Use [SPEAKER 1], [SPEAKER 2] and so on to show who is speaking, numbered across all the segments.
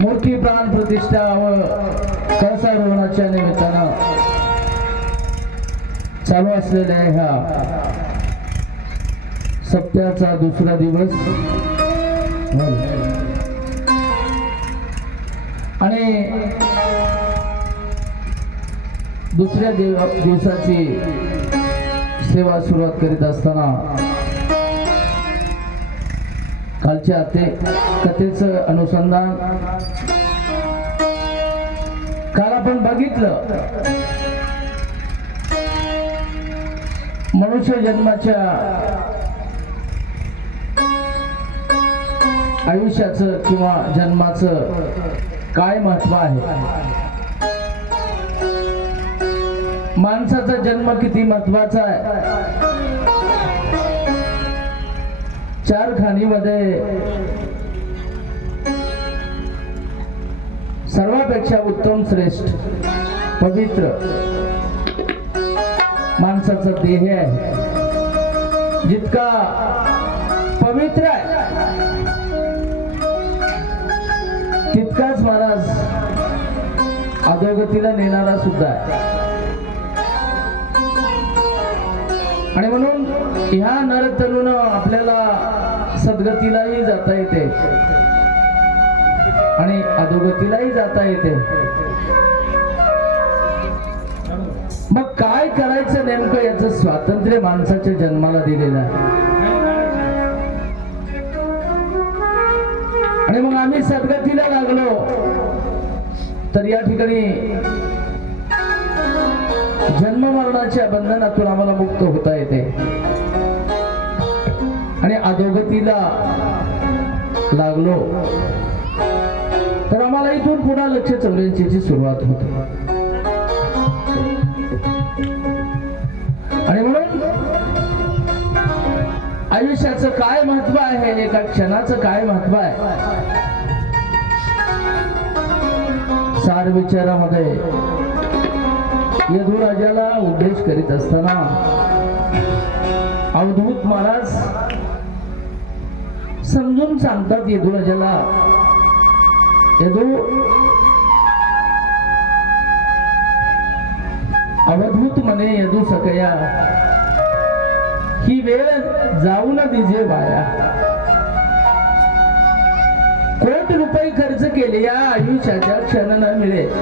[SPEAKER 1] मोठी प्राण प्रतिष्ठा व कळसारोहणाच्या निमित्तानं चालू असलेल्या ह्या सप्त्याचा दुसरा दिवस. आणि दुसऱ्या दिव दिवसाची सेवा सुरुवात करीत असताना कालच्या ते कथेचं अनुसंधान. काल आपण बघितलं. मनुष्य जन्माच्या आयुष्याचं किंवा जन्माचं काय महत्त्व आहे? माणसाचा जन्म किती महत्त्वाचा आहे? चार खाणीमध्ये सर्वापेक्षा उत्तम श्रेष्ठ पवित्र माणसाचा देह आहे. जितका पवित्र आहे तितकाच महाराज अधोगतीला नेणारा सुद्धा आहे. आणि म्हणून ह्या नरतरुण आपल्याला सद्गतीलाही जाता येते. आणि अधोगतीलाही जाता येते. मग काय करायचं नेमकं याचं स्वातंत्र्य माणसाच्या जन्माला दिलेलं आहे? आणि मग आम्ही सद्गतीला लागलो. तर या ठिकाणी जन्म मरणाच्या बंधनातून आम्हाला मुक्त होता येते. आणि अधोगतीला लागलो. तर आम्हाला इथून पुन्हा लक्ष चौऱ्याऐंशीची सुरुवात होते. आणि म्हणून आयुष्याचं काय महत्त्व आहे? एका क्षणाचं काय महत्त्व आहे? सार विचारामध्ये यदुराजाला उद्देश करीत असताना अवधूत महाराज समजून सांगतात यदुराजाला यदू. अवधूत म्हणे यदू सकया. ही वेळ जाऊ न दिजे वाया कोट रुपये खर्च केले या आयुष्याच्या क्षण न मिळेल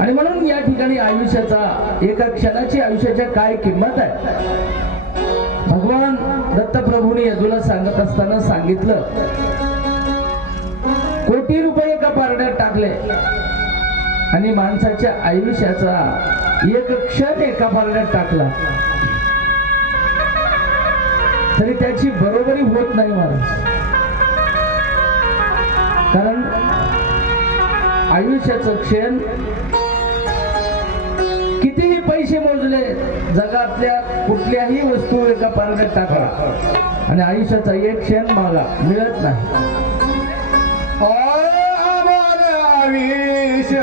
[SPEAKER 1] आणि म्हणून या ठिकाणी आयुष्याचा एका क्षणाची आयुष्याच्या काय किंमत आहे? भगवान दत्तप्रभूने यदूला सांगत असताना सांगितलं कोटी रुपये एका पारड्यात टाकले आणि माणसाच्या आयुष्याचा एक क्षण एका पारड्यात टाकला. तरी त्याची बरोबरी होत नाही महाराज. कारण आयुष्याचं क्षण कितीही पैसे मोजले जगातल्या कुठल्याही वस्तू एका पारड्यात टाका. आणि आयुष्याचा एक क्षण मागा मिळत नाही.
[SPEAKER 2] आयुष्य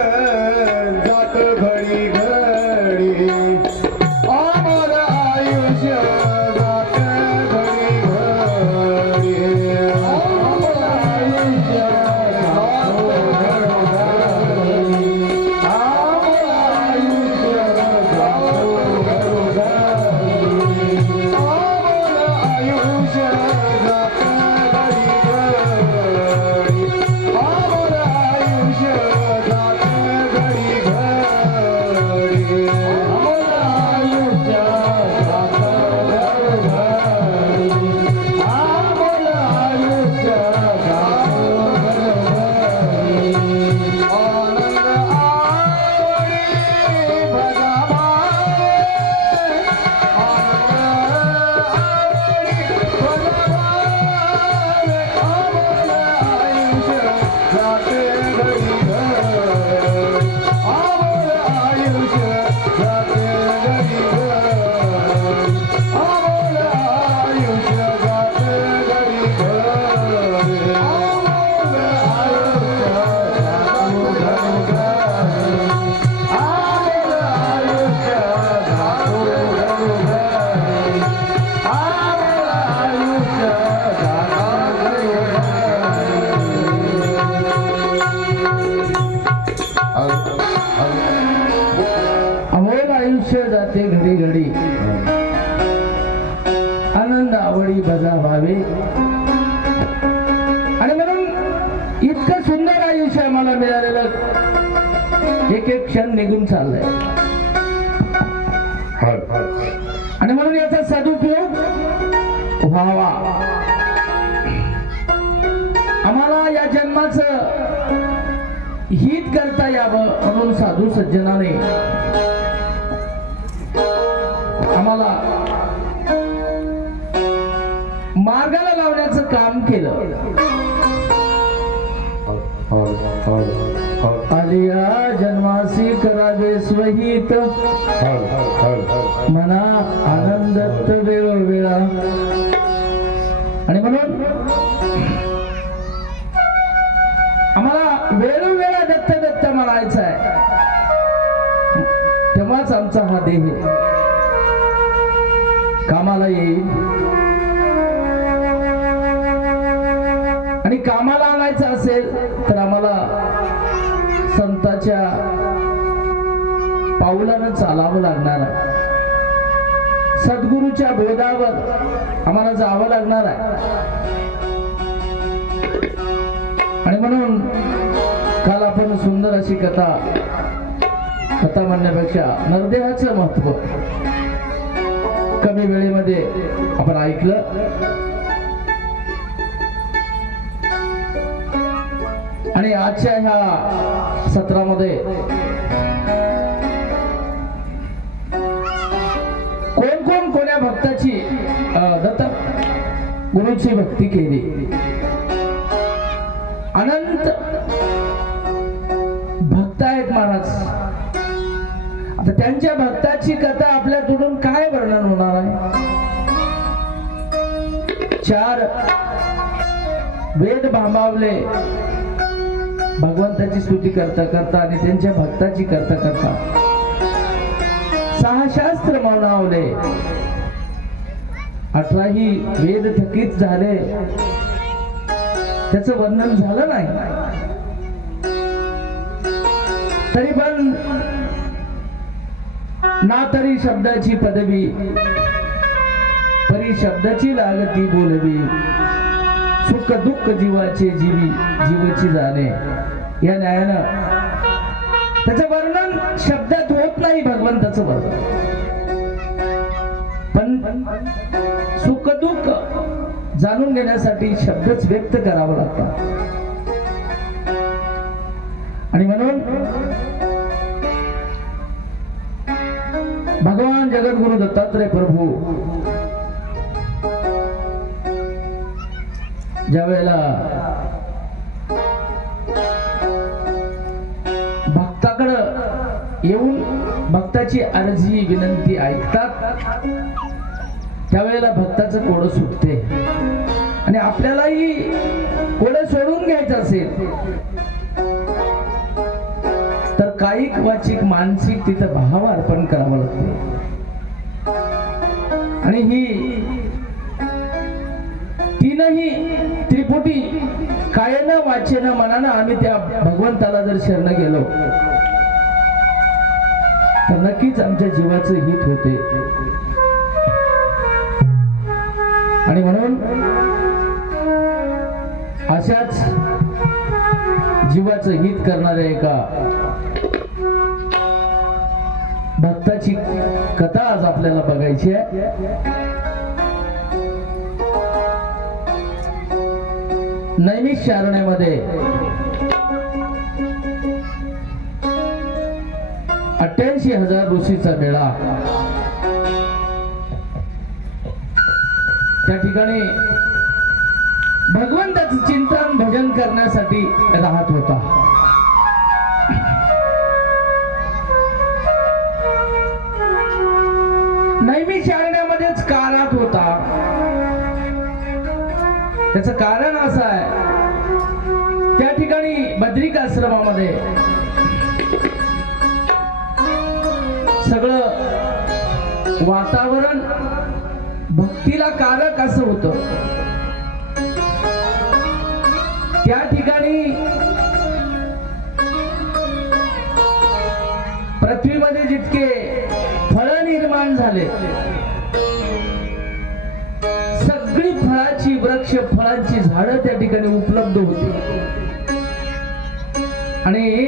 [SPEAKER 2] आयुष्य जाते घडी घडी. आनंद आवडी
[SPEAKER 1] बजा व्हावे. आणि म्हणून इतकं सुंदर आयुष्य आम्हाला मिळालेलं. एक एक क्षण निघून चाललंय. आणि म्हणून याचा सदुपयोग व्हावा. आम्हाला या जन्माचं हित करता यावं म्हणून साधू सज्जनाने आम्हाला मार्गाला लावण्याचं काम केलं. आलिया जन्मासी करावे स्वहित. मना आनंद वेळोवेळा. आणि म्हणून आम्हाला वेळोवेळा दत्त दत्त म्हणायचं आहे तेव्हाच आमचा हा देह. कामाला येईल आणि कामाला आणायचं असेल तर आम्हाला संताच्या पावलानं चालावं लागणार आहे. सद्गुरूच्या बोधावर आम्हाला जावं लागणार आहे. आणि म्हणून काल आपण सुंदर अशी कथा कथा म्हणण्यापेक्षा नरदेहाचं महत्त्व कमी वेळेमध्ये आपण ऐकलं. आणि आजच्या ह्या सत्रामध्ये कोण कोण कोण्या भक्ताची दत्त गुरुची भक्ती केली? त्यांच्या भक्ताची कथा आपल्याकडून काय वर्णन होणार आहे? चार. वेद भांबावले. भगवंताची स्तुती करता करता आणि त्यांच्या भक्ताची करता करता. सहा शास्त्र मौनावले. अठराही वेद थकीत झाले. त्याचं वर्णन झालं नाही. तरी पण ना तरी शब्दाची पदवी. परी शब्दाची लागती बोलवी. सुख दुःख जीवाचे जीवी जीवाची जाणे. या न्यायानं त्याचं वर्णन शब्दात होत नाही भगवंताचं वर्णन. पण सुख दुःख जाणून घेण्यासाठी शब्दच व्यक्त करावा लागतात. आणि म्हणून भगवान जगद्गुरु दत्तात्रय प्रभू. ज्या वेळेला भक्ताकडं येऊन भक्ताची अर्जी विनंती ऐकतात त्यावेळेला भक्ताचं कोडं सुटते. आणि आपल्यालाही कोडं सोडून घ्यायचं असेल कायिक वाचिक मानसिक तिथं भाव अर्पण करावं लागते. आणि ही तीनही त्रिपुटी कायनं वाचेनं मनानं आम्ही त्या भगवंताला जर शरण गेलो तर नक्कीच आमच्या जीवाचं हित होते. आणि म्हणून अशाच जीवाचं हित करणाऱ्या एका भक्ताची कथा आज आपल्याला बघायची आहे. नैमिष चारण्यामध्ये अठ्ठ्याऐंशी हजार ऋषीचा मेळा. त्या ठिकाणी भगवंताचं चिंतन भजन करण्यासाठी राहत होता. त्याचं कारण असं आहे. त्या ठिकाणी बद्रिक आश्रमामध्ये सगळं वातावरण भक्तीला कारक असं होतं. त्या ठिकाणी सगळी फळाची वृक्ष फळांची झाडं त्या ठिकाणी उपलब्ध होती. आणि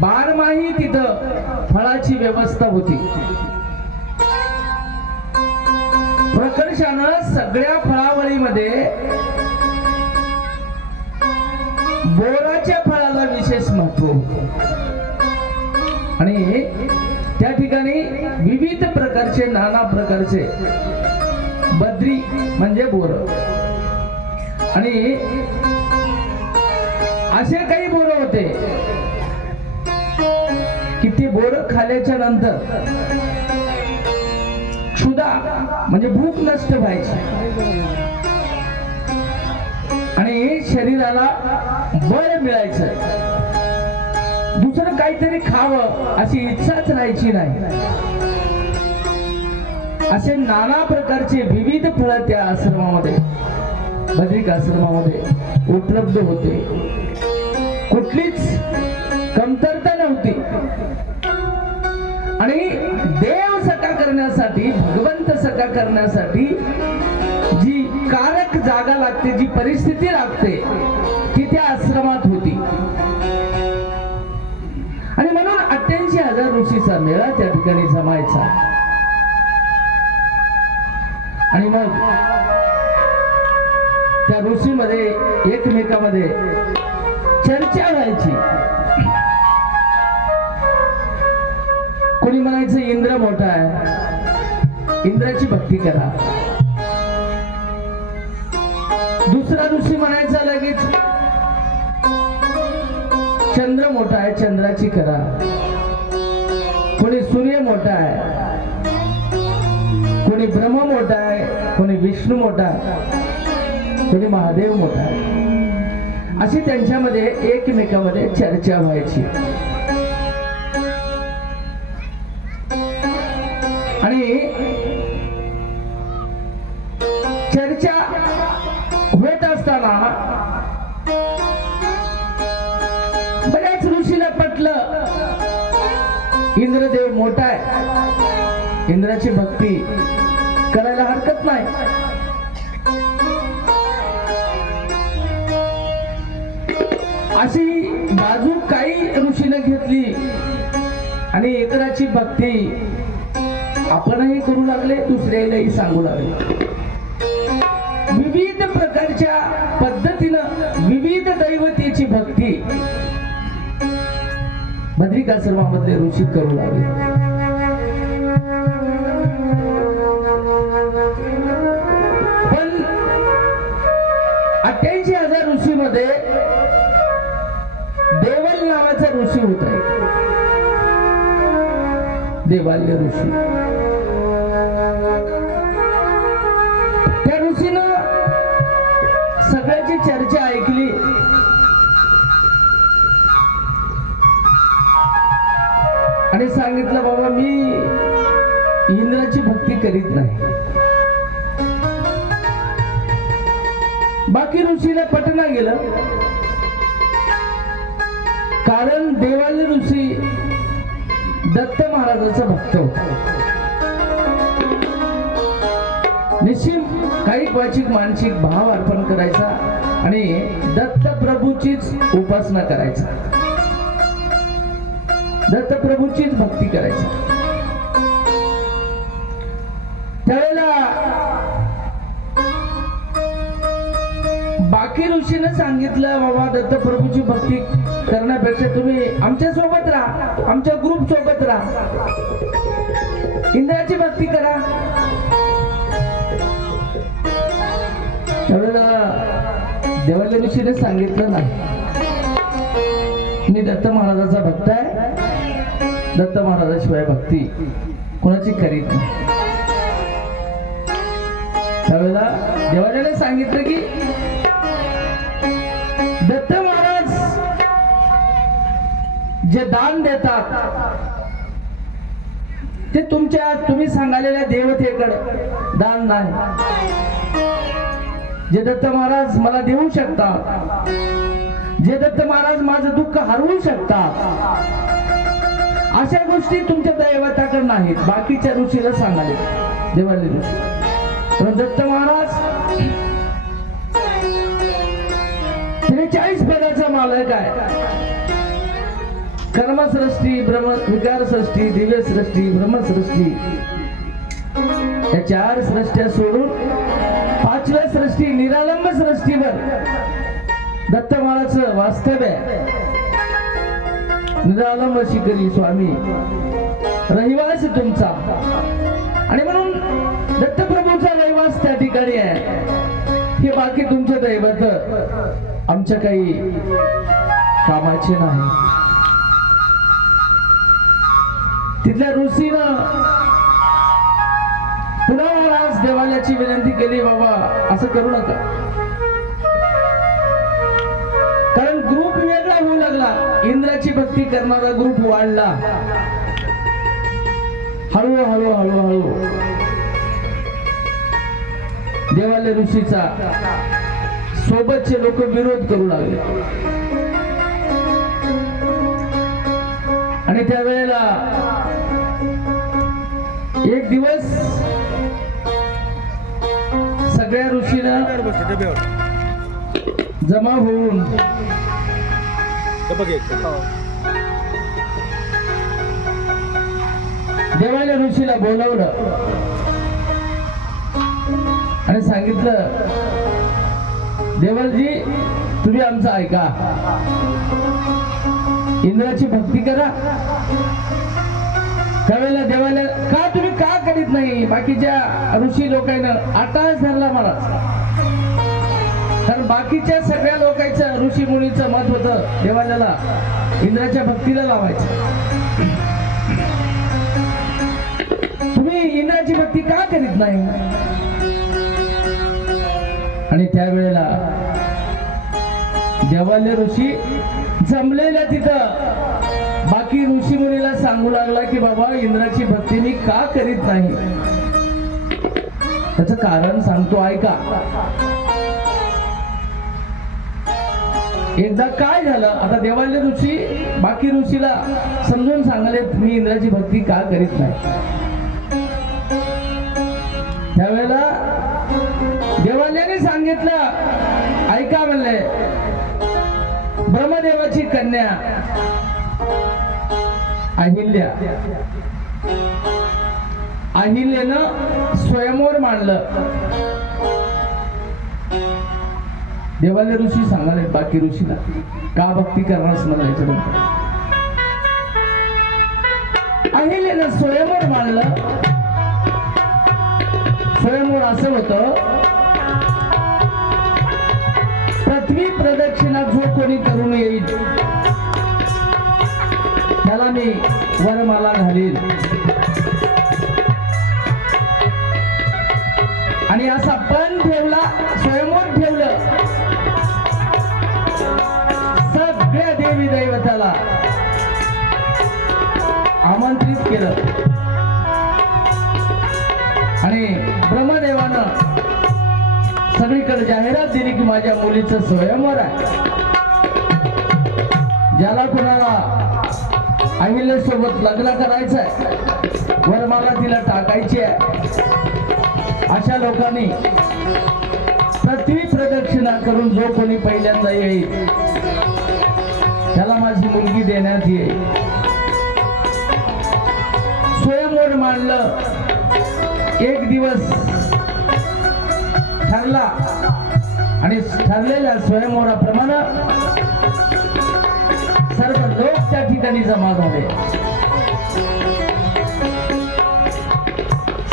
[SPEAKER 1] बारमाही तिथं फळाची व्यवस्था होती. प्रकर्षानं सगळ्या फळावळीमध्ये बोराच्या फळाला विशेष महत्त्व आणि त्या ठिकाणी विविध प्रकारचे नाना प्रकारचे बद्री म्हणजे बोर. आणि असे काही बोर होते. की ते बोर खाल्याच्या नंतर क्षुधा म्हणजे भूक नष्ट व्हायची. आणि शरीराला बळ मिळायचं. दुसरं काहीतरी खावं अशी इच्छाच राहायची नाही. असे नाना प्रकारचे विविध फळं त्या आश्रमामध्ये. अधिक आश्रमामध्ये उपलब्ध होते. कुठलीच कमतरता नव्हती. आणि देव सका करण्यासाठी भगवंत सका करण्यासाठी जी कारक जागा लागते जी परिस्थिती लागते ती त्या आश्रमात होती. आणि म्हणून अठ्ठ्याऐंशी हजार ऋषीचा मेळा त्या ठिकाणी जमायचा. आणि मग त्या ऋषीमध्ये एकमेकामध्ये चर्चा व्हायची. कोणी म्हणायचं इंद्र मोठा आहे. इंद्राची भक्ती करा. दुसरा ऋषी म्हणायचा लगेच चंद्र मोठा आहे चंद्राची करा. कोणी सूर्य मोठा आहे. कोणी ब्रह्म मोठा आहे कोणी विष्णू मोठा कोणी महादेव मोठा अशी त्यांच्यामध्ये एकमेकामध्ये चर्चा व्हायची. आणि चर्चा होत असताना बऱ्याच ऋषीला पटलं इंद्रदेव मोठा आहे. इंद्राची भक्ती करायला हरकत नाही. अशी बाजू काही ऋषीने घेतली. आणि एकराची भक्ती आपणही करू लागले दुसऱ्यालाही सांगू लागले. विविध प्रकारच्या पद्धतीनं विविध दैवतेची भक्ती. भद्रिका बद्रिकाश्रमामधले ऋषी करू लागले. ऋषी होता देवाल्य ऋषी. त्या ऋषीनं सगळ्याची चर्चा ऐकली. आणि सांगितलं बाबा मी इंद्राची भक्ती करीत नाही. बाकी ऋषीला पटना गेलं. कारण देवाली ऋषी दत्त महाराजाचा भक्त होता. निश्चित काही वाचिक मानसिक भाव अर्पण करायचा आणि दत्त प्रभूचीच उपासना करायचा. दत्त प्रभूचीच भक्ती करायची. त्यावेळेला बाकी ऋषीने सांगितलं बाबा दत्त प्रभूची भक्ती करण्यापेक्षा तुम्ही आमच्यासोबत राहा. आमच्या ग्रुप सोबत राहा. इंद्राची भक्ती करा. त्यावेळेला देवाल्या ऋषीने सांगितलं नाही. मी दत्त महाराजाचा भक्त आहे. दत्त महाराजाशिवाय भक्ती कोणाची करीत नाही. त्यावेळेला देवाल्याने सांगितलं की जे दान देतात ते तुमच्या तुम्ही सांगालेल्या देवतेकडे दान नाही. जे दत्त महाराज मला देऊ शकतात जे दत्त महाराज माझं दुःख हरवू शकतात अशा गोष्टी तुमच्या दैवताकडे नाहीत. बाकीच्या ऋषीला सांगाले देवाले ऋषी. पण दत्त महाराज त्रेचाळीस पदाचा मालक आहे. कर्मसृष्टी ब्रह्म विकार सृष्टी दिव्य सृष्टी ब्रह्मसृष्टी. या चार सृष्ट्या सोडून पाचव्या सृष्टी निरालंब सृष्टीवर दत्तमाळाच वास्तव्य निरालंब शिकरी स्वामी. रहिवास तुमचा. आणि म्हणून दत्तप्रभूचा रहिवास त्या ठिकाणी आहे. हे बाकी तुमचं दैवत आमच्या काही कामाचे नाही. तिथल्या ऋषीनं पुन्हा आज देवालयाची विनंती केली बाबा असं करू नका. कारण ग्रुप वेगळा होऊ लागला. इंद्राची भक्ती करणारा ग्रुप वाढला. हळू हळू हळू हळू. देवालय ऋषीचा सोबतचे लोक विरोध करू लागले. आणि त्यावेळेला एक दिवस सगळ्या ऋषीनं जमा होऊन देवाने ऋषीला बोलवलं आणि सांगितलं देवलजी तुम्ही आमचं ऐका. इंद्राची भक्ती करा. त्यावेळेला देवाला का तुम्ही का करीत नाही? बाकीच्या ऋषी लोकांना आटाच धरला मला. कारण बाकीच्या सगळ्या लोकांचं ऋषी मुनीचं मत होतं देवाल्याला इंद्राच्या भक्तीला लावायचं. तुम्ही इंद्राची भक्ती का करीत नाही? आणि त्यावेळेला देवाल्य ऋषी जमलेल्या तिथं. बाकी ऋषी मुनीला सांगू लागला की बाबा इंद्राची भक्ती मी का करीत नाही? त्याच कारण सांगतो ऐका. एकदा काय झालं? आता देवालय ऋषी बाकी ऋषीला समजून सांगले मी इंद्राची भक्ती का करीत नाही? त्यावेळेला देवाल्याने सांगितलं ऐका म्हणले ब्रह्मदेवाची कन्या अहिल्या. अहिल्यानं स्वयंवर मांडलं. देवालय ऋषी सांगाले बाकी ऋषीला. का भक्ती करणार म्हणायचं अहिल्यानं स्वयंवर मांडलं. स्वयंवर असं होतं पृथ्वी प्रदक्षिणा जो कोणी करून येईल त्याला मी वरमाला घालील आणि असा पण ठेवला स्वयंवर ठेवलं सगळ्या देवी दैवताला आमंत्रित केलं. आणि ब्रह्मदेव सगळीकडे जाहिरात दिली की माझ्या मुलीचं स्वयंवर आहे. ज्याला कुणाला अहिल्यासोबत लग्न करायचं आहे वरमाला तिला टाकायची आहे अशा लोकांनी पृथ्वी प्रदक्षिणा करून जो कोणी पहिल्यांदा येईल त्याला माझी मुलगी देण्यात येईल. स्वयंवर मांडलं एक दिवस लागला आणि ठरलेल्या स्वयंवराप्रमाणे सर्व लोक त्या ठिकाणी जमा झाले.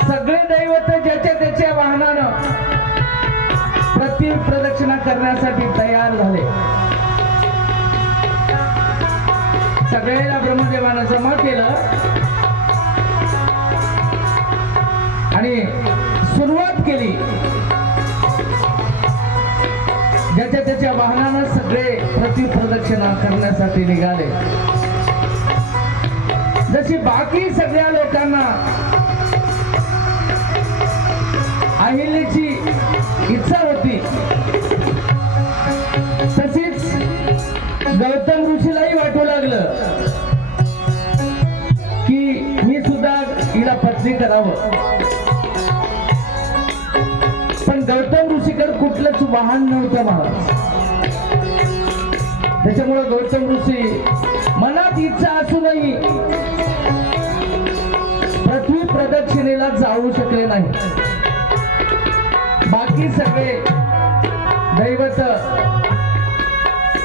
[SPEAKER 1] सगळे दैवत ज्याच्या त्याच्या वाहनानं प्रति प्रदक्षिणा करण्यासाठी तयार झाले. सगळ्याला ब्रह्मदेवानं जमा केलं. आणि सुरुवात केली. पृथ्वी प्रदक्षिणा करण्यासाठी निघाले. जशी बाकी सगळ्या लोकांना अहिल्याची इच्छा होती तशीच गौतम ऋषीलाही वाटू लागलं की मी सुद्धा हिला पत्नी करावं. पण गौतम ऋषीकडे कुठलंच वाहन नव्हतं महाराज त्याच्यामुळे गौतम ऋषी मनात इच्छा असूनही पृथ्वी प्रदक्षिणेला जाऊ शकले नाही. बाकी सगळे दैवत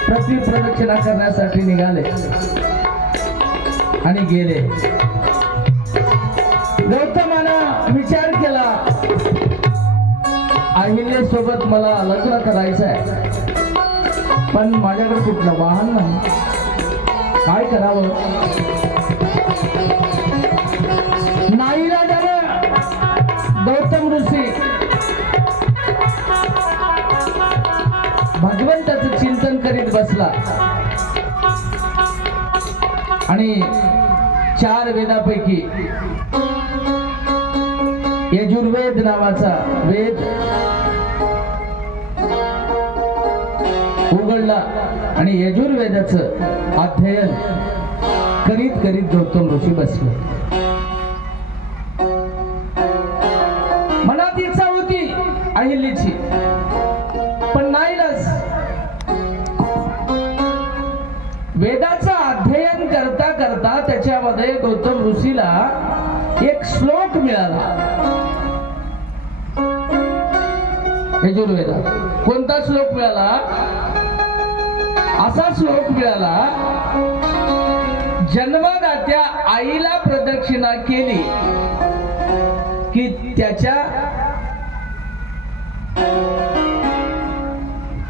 [SPEAKER 1] पृथ्वी प्रदक्षिणा करण्यासाठी निघाले आणि गेले. गौतमानं विचार केला अहिल्यासोबत मला लग्न करायचं आहे पण माझ्याकडे कुठलं? वाहन नाही. काय करावं? नाईला गौतम ऋषी. भगवंताचं चिंतन करीत बसला. आणि चार वेदापैकी यजुर्वेद नावाचा वेद उघडला आणि यजुर्वेदाचं अध्ययन करीत करीत गौतम ऋषी बसले. मनात इच्छा होती अहिल्याची पण नाही वेदाचं अध्ययन करता करता त्याच्यामध्ये गौतम ऋषीला एक श्लोक मिळाला. यजुर्वेदा कोणता श्लोक मिळाला? असा श्लोक मिळाला जन्मदात्या आईला प्रदक्षिणा केली की त्याच्या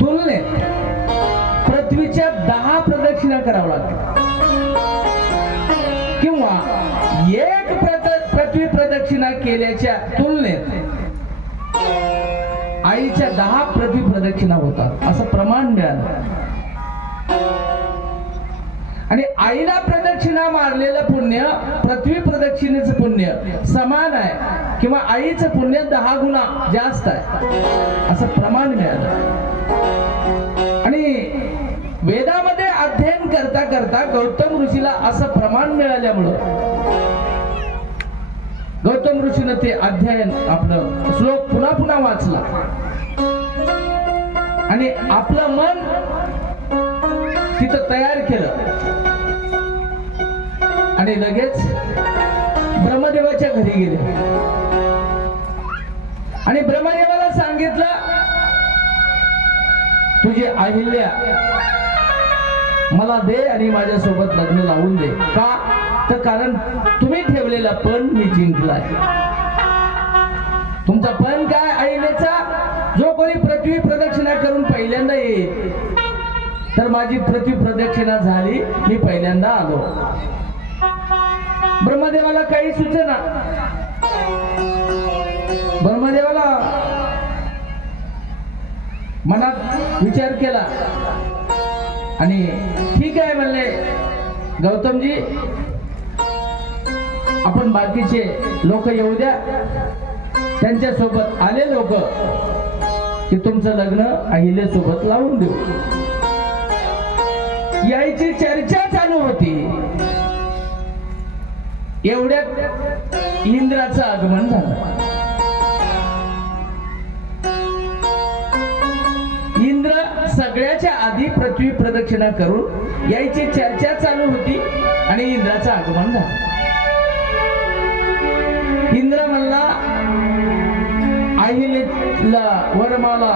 [SPEAKER 1] तुलनेत पृथ्वीच्या दहा प्रदक्षिणा कराव्या लागतात किंवा एक प्रद- पृथ्वी प्रदक्षिणा केल्याच्या तुलनेत आईच्या दहा पृथ्वी प्रदक्षिणा होतात. असं प्रमाण मिळालं. आणि आईला प्रदक्षिणा मारलेलं पुण्य पृथ्वी प्रदक्षिणेचं पुण्य समान आहे. किंवा आईचं पुण्य दहा गुणा जास्त आहे. असं प्रमाण मिळालं. आणि वेदामध्ये अध्ययन करता करता गौतम ऋषीला असं प्रमाण मिळाल्यामुळं गौतम ऋषीनं ते अध्ययन आपलं श्लोक पुन्हा पुन्हा वाचला. आणि आपलं मन तिथं तयार केलं. आणि लगेच ब्रह्मदेवाच्या घरी गेले. आणि ब्रह्मदेवाला सांगितलं तुझी अहिल्या मला दे आणि माझ्यासोबत लग्न लावून दे. का? तर कारण तुम्ही ठेवलेला पण मी जिंकलाय. तुमचा पण काय अहिलेचा जो कोणी पृथ्वी प्रदक्षिणा करून पहिल्यांदा येईल तर माझी पृथ्वी प्रदक्षिणा झाली मी पहिल्यांदा आलो. ब्रह्मदेवाला काही सूचना. ब्रह्मदेवाला मनात विचार केला. आणि ठीक आहे म्हणले गौतमजी आपण बाकीचे लोक येऊ द्या. त्यांच्यासोबत आले लोक की तुमचं लग्न अहिल्यासोबत सोबत लावून देऊ. यायची चर्चा चालू होती. एवढ्यात इंद्राचं आगमन झालं. इंद्र सगळ्याच्या आधी पृथ्वी प्रदक्षिणा करून यायची चर्चा चालू होती आणि इंद्राचं आगमन झालं. इंद्र म्हणला आईला वरमाला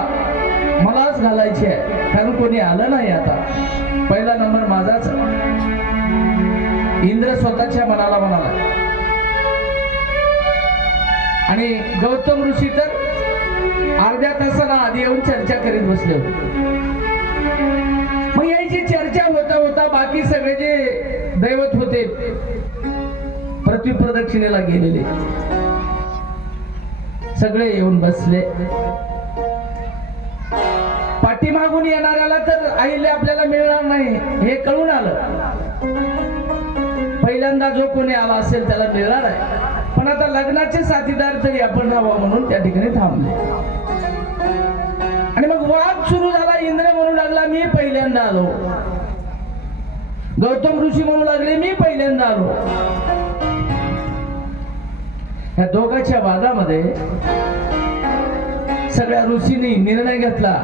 [SPEAKER 1] मलाच घालायची आहे कारण कोणी आलं नाही आता. पहिला नंबर माझाच. इंद्र स्वतःच्या मनाला म्हणाला. आणि गौतम ऋषी तर अर्ध्या तासाला आधी येऊन चर्चा करीत बसले होते. मग याची चर्चा होता होता बाकी सगळे जे दैवत होते पृथ्वी प्रदक्षिणेला गेलेले. सगळे येऊन बसले. पाठीमागून येणाऱ्याला तर अहिल्या आपल्याला मिळणार नाही हे कळून आलं. पहिल्यांदा जो कोणी आला असेल त्याला मिळणार आहे. पण आता लग्नाचे साथीदार तरी आपण राहावं म्हणून त्या ठिकाणी थांबले. आणि मग वाद सुरू झाला इंद्र म्हणू लागला मी पहिल्यांदा आलो. गौतम ऋषी म्हणू लागले मी पहिल्यांदा आलो. या दोघांच्या वादामध्ये सगळ्या ऋषींनी निर्णय घेतला.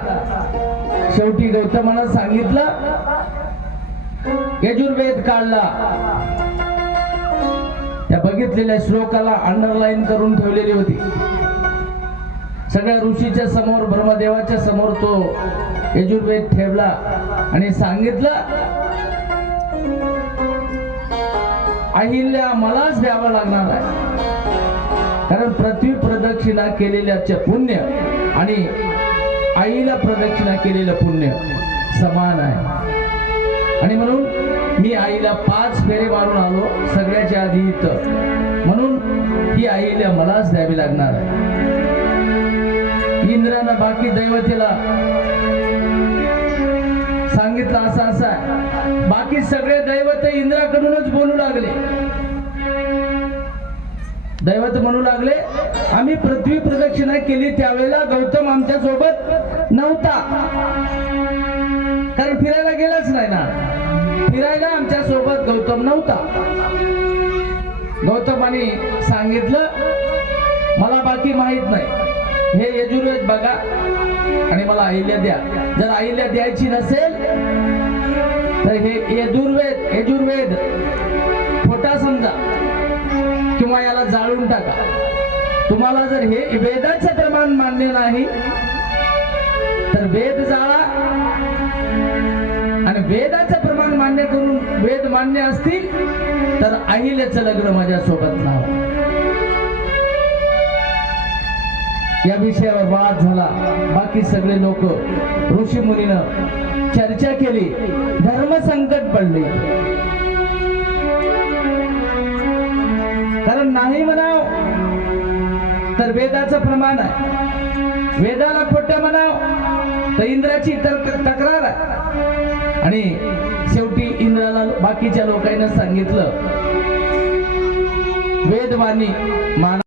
[SPEAKER 1] शेवटी गौतमानं सांगितलं यजुर्वेद काढला. त्या बघितलेल्या श्लोकाला अंडरलाईन करून ठेवलेली होती. सगळ्या ऋषीच्या समोर ब्रह्मदेवाच्या समोर तो यजुर्वेद ठेवला आणि सांगितलं अहिल्या मलाच द्यावा लागणार आहे. कारण पृथ्वी प्रदक्षिणा केलेल्याचे पुण्य आणि आईला प्रदक्षिणा केलेलं पुण्य समान आहे. आणि म्हणून मी आईला पाच फेरे मारून आलो सगळ्याच्या आधी इथं. म्हणून ही आईला मलाच द्यावी लागणार आहे. इंद्रानं बाकी दैवतेला सांगितलं असं असं आहे. बाकी सगळे दैवत इंद्राकडूनच बोलू लागले. दैवत म्हणू लागले. आम्ही पृथ्वी प्रदक्षिणा केली. त्यावेळेला गौतम आमच्यासोबत नव्हता. कारण फिरायला गेलाच नाही ना. फिरायला आमच्यासोबत गौतम नव्हता. गौतमाने सांगितलं मला बाकी माहीत नाही. हे यजुर्वेद बघा आणि मला अहिल्या द्या. जर अहिल्या द्यायची नसेल तर हे यजुर्वेद यजुर्वेद. खोटा समजा. किंवा याला जाळून टाका. तुम्हाला जर हे वेदाचे प्रमाण मान्य नाही तर वेद जाळा. आणि वेदाचं प्रमाण मान्य करून वेद मान्य असतील तर अहिल्याचं लग्न माझ्यासोबत लावा. या विषयावर वाद झाला. बाकी सगळे लोक ऋषी मुनीनं चर्चा केली. धर्म संकट पडले. कारण नाही म्हणाव तर वेदाचं प्रमाण आहे. वेदाला खोटं म्हणाव तर इंद्राची तर तक्रार आहे. आणि शेवटी इंद्राला बाकीच्या लोकांना सांगितलं वेदवाणी मान